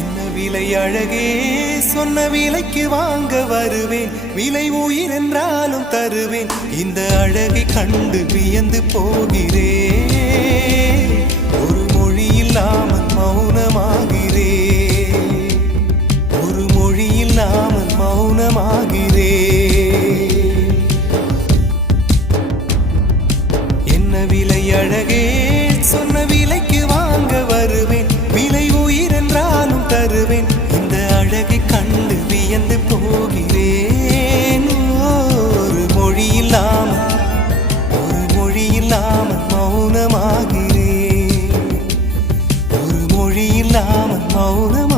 என்ன விலை அழகே, சொன்ன விலைக்கு வாங்க வருவேன். விலை உயிர் என்றாலும் தருவேன். இந்த அழகை கண்டு வியந்து போகிறேன். ஒரு மொழி இல்லாமல் மௌனமாகிறேன். ஒரு மொழி இல்லாமல் மௌனமாகிறேன். என்ன விலை அழகே, சொன்ன விலைக்கு வாங்க வருவேன். விலை உயிர் என்றாலும் தருவேன். இந்த அழகை கண்டு வியந்து போகிறேன். ஒரு மொழி இல்லாமல் மௌனமாகிறேன். ஒரு மொழி இல்லாமல் மௌனம்